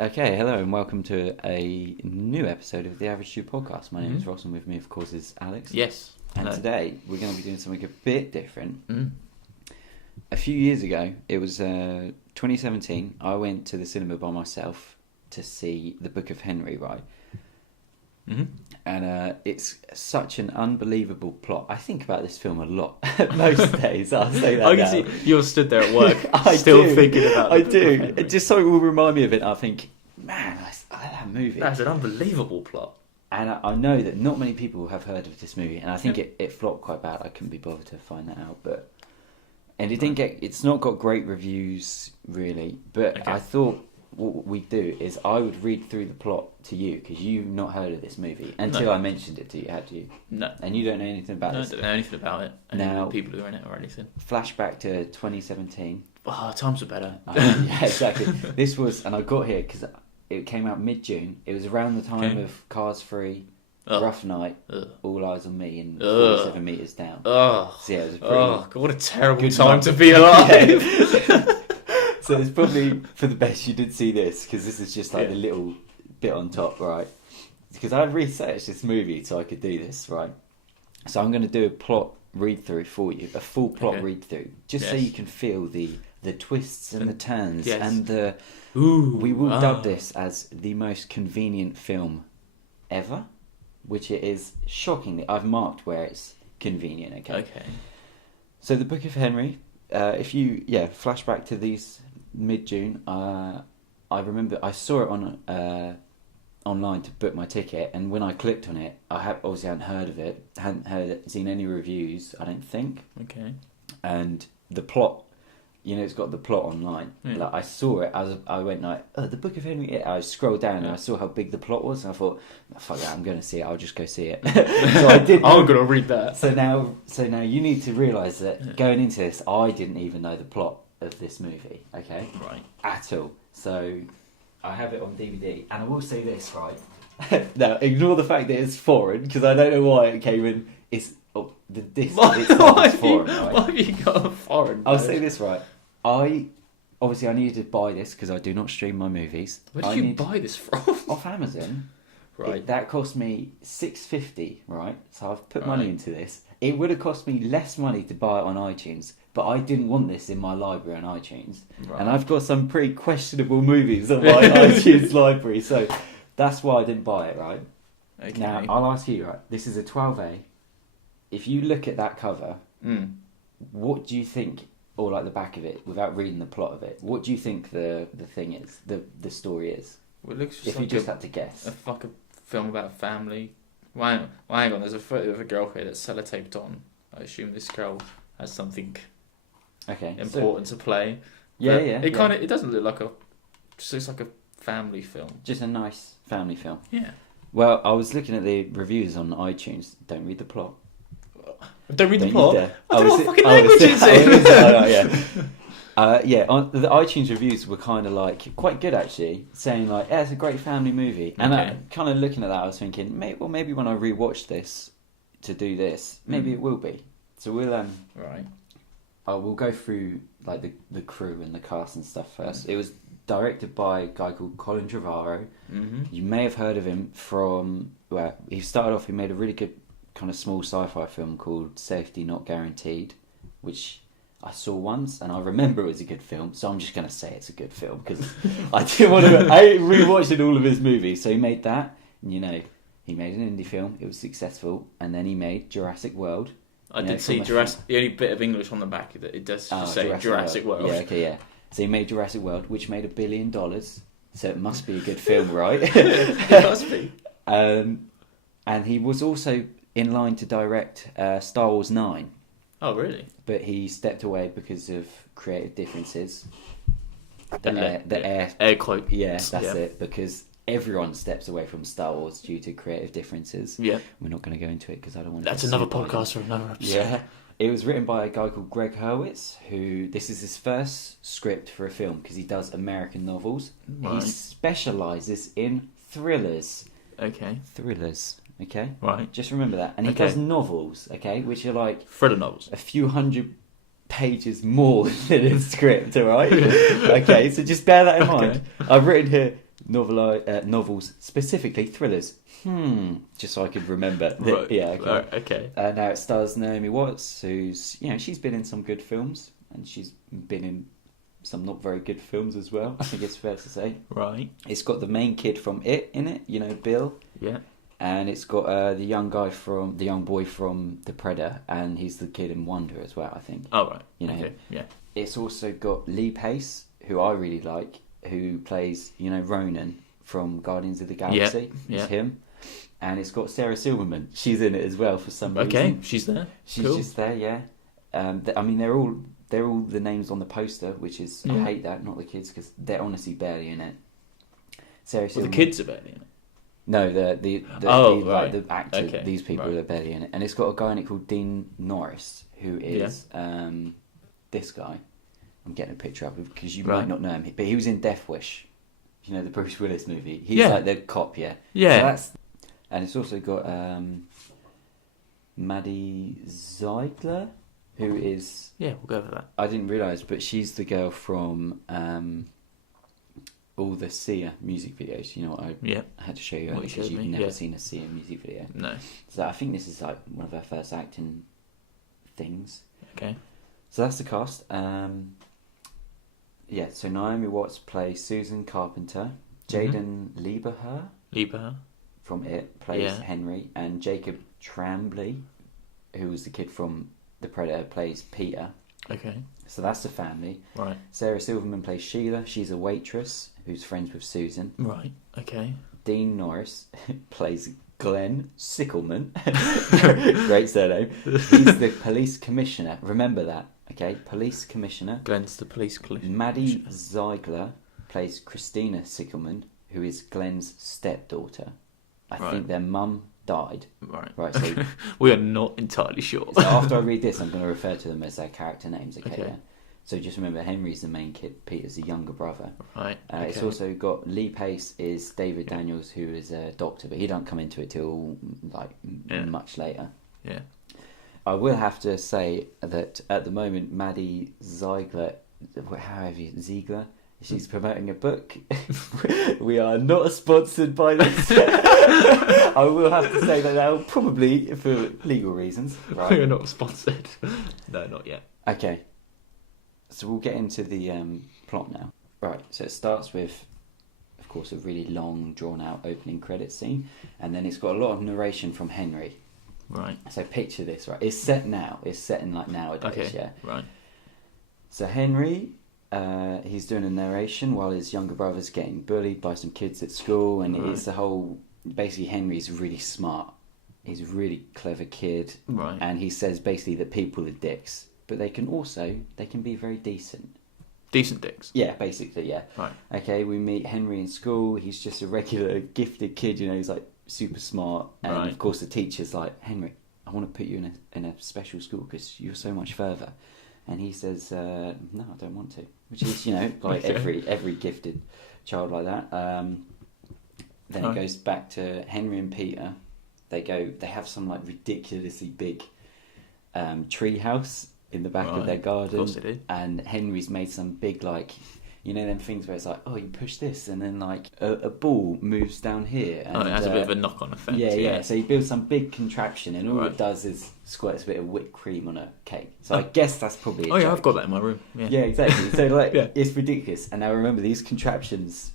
Okay, hello and welcome to a new episode of the AV2 podcast. My name is Ross and with me, of course, is Alex. Yes. And Hello. today we're going to be doing something a bit different. Mm. A few years ago, it was 2017, I went to the cinema by myself to see The Book of Henry, right? Mm-hmm. And it's such an unbelievable plot. I think about this film a lot. Most days, I'll say that I now. can see you're stood there at work, I still do. thinking about. I the do. Book of Henry. Just something will remind me of it. I think, man, that movie. That's an unbelievable plot. And I know that not many people have heard of this movie, and I think it flopped quite bad. I couldn't be bothered to find that out, and it didn't get. It's not got great reviews really, but Okay. I thought what we'd do is I would read through the plot to you because you've not heard of this movie until No. I mentioned it to you, had you? No. And you don't know anything about No, I this. don't know anything about it. Any Now- of the people who are in it or anything. Flashback to 2017. Oh, times are better. Yeah, exactly. This was, and I got here because it came out mid-June. It was around the time Okay. of Cars 3, Ugh. Rough Night, Ugh. All Eyes on Me, and Ugh. 47 Metres Down. Oh, So yeah, it was a pretty... oh, God, what a terrible good time month. to be alive. So it's probably for the best you did see this, because this is just like Yeah. the little bit on top, right? Because I researched this movie so I could do this, right? So I'm going to do a plot read-through for you, a full plot Okay. read-through, just so Yes. you can feel the twists and the turns, Yes. and the... Ooh, We will ah. dub this as the most convenient film ever, which it is shockingly. I've marked where it's convenient, okay? Okay. So The Book of Henry, if you, flashback to these mid-June, I remember I saw it on online to book my ticket, and when I clicked on it, obviously hadn't heard of it, seen any reviews, I don't think, Okay. and the plot, it's got the plot online. Yeah. Like I saw it, I went like, oh, The Book of Henry. I scrolled down and I saw how big the plot was, and I thought, fuck that, I'm going to see it. I'll just go see it. So I did. I'm gonna read that. So now you need to realise that going into this, I didn't even know the plot of this movie. Okay, Right. at all. So I have it on DVD, and I will say this, right? Now ignore the fact that it's foreign, because I don't know why it came in. It's Why it's have foreign, you, right? why have you got a foreign? I'll version? say this, right? I needed to buy this because I do not stream my movies. Where did you buy this from? Off Amazon. Right. That cost me $6.50, right? So I've put money Right. into this. It would have cost me less money to buy it on iTunes, but I didn't want this in my library on iTunes. Right. And I've got some pretty questionable movies on my iTunes library, so that's why I didn't buy it, right? Okay. Now, I'll ask you, right? This is a 12A. If you look at that cover, what do you think, or like the back of it, without reading the plot of it, what do you think the thing is, the story is? Well, it looks just If like you just had to guess. a fucking film about a family. Well, hang on. There's a photo of a girl here that's sellotaped on. I assume this girl has something Okay. important to play. Yeah, But yeah. It yeah. kind of. It doesn't look like just looks like a family film. Just a nice family film. Yeah. Well, I was looking at the reviews on iTunes. Don't read the plot. Don't read the Don't plot. you dare. I don't know what was- fucking I was- language it's I in. was- oh, yeah. On the iTunes reviews were kind of like quite good actually, saying like, "Yeah, it's a great family movie." And Okay. kind of looking at that, I was thinking, maybe when I rewatch this to do this, maybe it will be. So we'll Right. we'll go through like the crew and the cast and stuff first. It was directed by a guy called Colin Trevorrow. Mm-hmm. You may have heard of him from, well, he started off, he made a really good kind of small sci-fi film called Safety Not Guaranteed, which I saw once and I remember it was a good film, so I'm just going to say it's a good film because I didn't want to, I rewatched all of his movies, so he made that, and he made an indie film, it was successful, and then he made Jurassic World. I You know, did see from a Jurassic. The only bit of English on the back that it does Oh, say Jurassic World. Yeah, okay, yeah. So he made Jurassic World, which made $1 billion, so it must be a good film, right? It must be. And he was also in line to direct Star Wars 9, Oh, really? but he stepped away because of creative differences. Air quote. Yeah, that's it, because everyone steps away from Star Wars due to creative differences. Yeah. We're not going to go into it because I don't want That's to another podcast for another episode. Yeah. It was written by a guy called Greg Hurwitz, who this is his first script for a film because he does American novels. Right. He specialises in thrillers. Okay. Thrillers, okay? Right. Just remember that. And he Okay. does novels, okay, which are like Thriller novels. a few hundred pages more than his script, alright? Okay, so just bear that in mind. I've written here novels, specifically thrillers. Just so I could remember. Right. Yeah, okay. Right, okay. Now it stars Naomi Watts, who's, she's been in some good films, and she's been in some not very good films as well, I think it's fair to say. Right. It's got the main kid from It in it, Bill. Yeah. And it's got the young boy from The Predator, and he's the kid in Wonder as well, I think. Oh, right. Okay, yeah. It's also got Lee Pace, who I really like, who plays, Ronan from Guardians of the Galaxy. Yeah. It's him. And it's got Sarah Silverman. She's in it as well for some reason. Okay, she's there. She's cool. just there, yeah. They're all the names on the poster, which is, I hate that, not the kids, because they're honestly barely in it. Sarah Silverman. The kids are barely in it. No, the right. the actor, Okay, these people right. are barely in it. And it's got a guy in it called Dean Norris, who is this guy. I'm getting a picture up of because you might not know him, but he was in Death Wish. The Bruce Willis movie. He's like the cop, yeah. Yeah. So and it's also got Maddie Ziegler, who is... Yeah, we'll go for that. I didn't realise, but she's the girl from all the Sia music videos. You know what I had to show you earlier because you've never seen a Sia music video. No. So I think this is like one of her first acting things. Okay. So that's the cast. So Naomi Watts plays Susan Carpenter. Jaden Lieberher from It plays Henry, and Jacob Tremblay, who was the kid from The Predator, plays Peter. Okay. So that's the family. Right. Sarah Silverman plays Sheila. She's a waitress who's friends with Susan. Right. Okay. Dean Norris plays Glenn Sickleman. Great surname. He's the police commissioner. Remember that, okay? Police commissioner. Glenn's the police commissioner. Maddie Ziegler plays Christina Sickleman, who is Glenn's stepdaughter. I think their mum died. Right. So we are not entirely sure. So after I read this, I'm going to refer to them as their character names. Okay. Okay. Yeah? So just remember, Henry's the main kid. Peter's the younger brother. Right. It's also got Lee Pace is David Daniels, who is a doctor, but he don't come into it till much later. Yeah. I will have to say that at the moment, Maddie Ziegler, Ziegler, she's promoting a book. We are not sponsored by this. I will have to say that now, probably for legal reasons. Right. We are not sponsored. No, not yet. Okay. So we'll get into the plot now. Right, so it starts with, of course, a really long, drawn-out opening credit scene, and then it's got a lot of narration from Henry. Right. So picture this, right? It's set now. It's set in, like, nowadays, Okay. yeah? Right. So Henry, he's doing a narration while his younger brother's getting bullied by some kids at school, and it's the whole... Basically, Henry's really smart. He's a really clever kid. Right. And he says, basically, that people are dicks. But they can be very decent. Decent dicks. Yeah, basically, yeah. Right. Okay, we meet Henry in school. He's just a regular gifted kid, he's like super smart. And of course the teacher's like, Henry, I want to put you in a special school because you're so much further. And he says, no, I don't want to. Which is, like every gifted child like that. Then it goes back to Henry and Peter. They have some like ridiculously big tree house in the back of their garden. Of course they do. And Henry's made some big like, them things where it's like, oh, you push this and then like a ball moves down here. And, it has a bit of a knock-on effect. Yeah. So he builds some big contraption and all it does is squirts a bit of whipped cream on a cake. So I guess that's probably a joke. I've got that in my room. Yeah, exactly. So like, it's ridiculous. And now remember, these contraptions,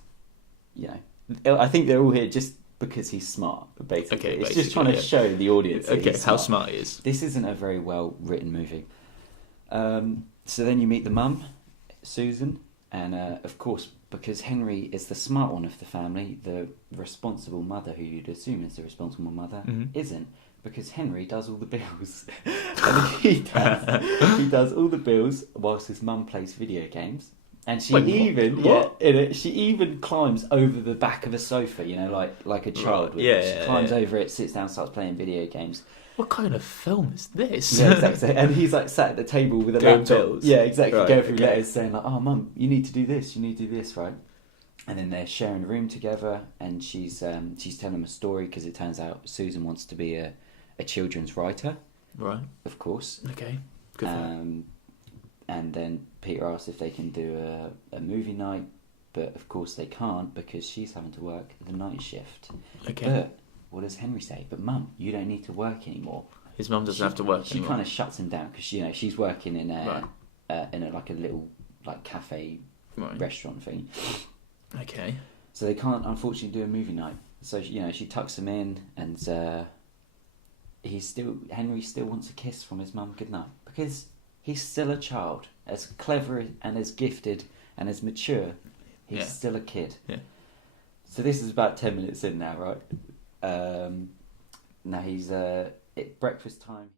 I think they're all here just because he's smart, basically. Okay, it's just trying to show the audience that he's how smart. smart he is. This isn't a very well written movie. So then you meet the mum, Susan, and of course, because Henry is the smart one of the family, the responsible mother, who you'd assume is the responsible mother, isn't, because Henry does all the bills. And he does all the bills whilst his mum plays video games. And she she even climbs over the back of a sofa, like a child. She climbs over it, sits down, starts playing video games. What kind of film is this? Yeah, exactly. And he's like sat at the table with a laptop. Yeah, exactly. Going through letters saying like, "Oh, mum, you need to do this. You need to do this, right?" And then they're sharing a room together, and she's telling him a story because it turns out Susan wants to be a children's writer. Right. Of course. Okay. Good for that. And then Peter asks if they can do a movie night, but of course they can't because she's having to work the night shift. Okay. But what does Henry say? But Mum, you don't need to work anymore. His mum doesn't have to work She anymore. kind of shuts him down because she's working in Right. like a little like cafe Right. restaurant thing. Okay. So they can't unfortunately do a movie night. So she tucks him in, and Henry still wants a kiss from his mum goodnight because he's still a child, as clever and as gifted and as mature. He's still a kid. Yeah. So this is about 10 minutes in now, right? Now he's at breakfast time.